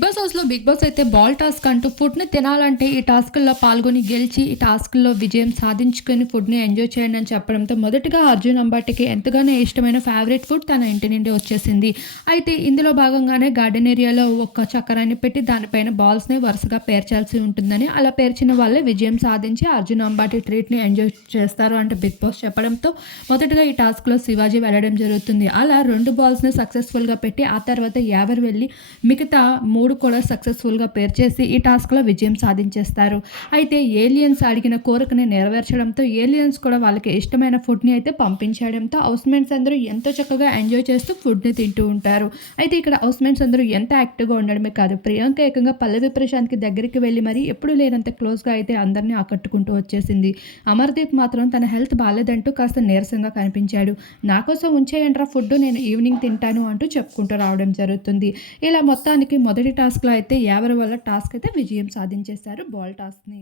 Big boss హౌస్లో big boss అయితే ball task అంటూ ఫుడ్ని తినాలంటే ఈ టాస్క్లో పాల్గొని గెలిచి ఈ టాస్క్లో విజయం సాధించుకొని ఫుడ్ని ఎంజాయ్ చేయండి అని చెప్పడంతో మొదటగా అర్జున్ అంబాటికి ఎంతగానో ఇష్టమైన ఫేవరెట్ ఫుడ్ తన ఇంటి నుండి వచ్చేసింది. అయితే ఇందులో భాగంగానే గార్డెన్ ఏరియాలో ఒక చక్రాన్ని పెట్టి దానిపైన బాల్స్ని వరుసగా పేర్చాల్సి ఉంటుందని అలా పేర్చిన వాళ్ళే విజయం సాధించి అర్జున్ అంబాటి ట్రీట్ని ఎంజాయ్ చేస్తారు అంటే బిగ్ బాస్ చెప్పడంతో మొదటగా ఈ టాస్క్లో శివాజీ వెళ్ళడం జరుగుతుంది. అలా రెండు బాల్స్ని సక్సెస్ఫుల్గా పెట్టి ఆ తర్వాత ఎవరు వెళ్ళి మిగతా మూడు మూడు కూడా సక్సెస్ఫుల్గా పేర్ చేసి ఈ టాస్క్లో విజయం సాధించేస్తారు. అయితే ఏలియన్స్ అడిగిన కోరికని నెరవేర్చడంతో ఏలియన్స్ కూడా వాళ్ళకి ఇష్టమైన ఫుడ్ని అయితే పంపించడంతో హౌస్మేట్స్ అందరూ ఎంతో చక్కగా ఎంజాయ్ చేస్తూ ఫుడ్ని తింటూ ఉంటారు. అయితే ఇక్కడ హౌస్మేట్స్ అందరూ ఎంత యాక్టివ్గా ఉండడమే కాదు ప్రియాంక ఏకంగా పల్లవి ప్రశాంత్కి దగ్గరికి వెళ్ళి మరి ఎప్పుడు లేనంత క్లోజ్గా అయితే అందరినీ ఆకట్టుకుంటూ వచ్చేసింది. అమర్దీప్ మాత్రం తన హెల్త్ బాగాలేదంటూ కాస్త నీరసంగా కనిపించాడు. నా కోసం ఉంచేయంట్రా ఫుడ్ నేను ఈవినింగ్ తింటాను అంటూ చెప్పుకుంటూ రావడం జరుగుతుంది. ఇలా మొత్తానికి మొదటి టాస్క్లో అయితే ఎవరి వల్ల టాస్క్ అయితే విజయం సాధించేశారు బాల్ టాస్క్ని.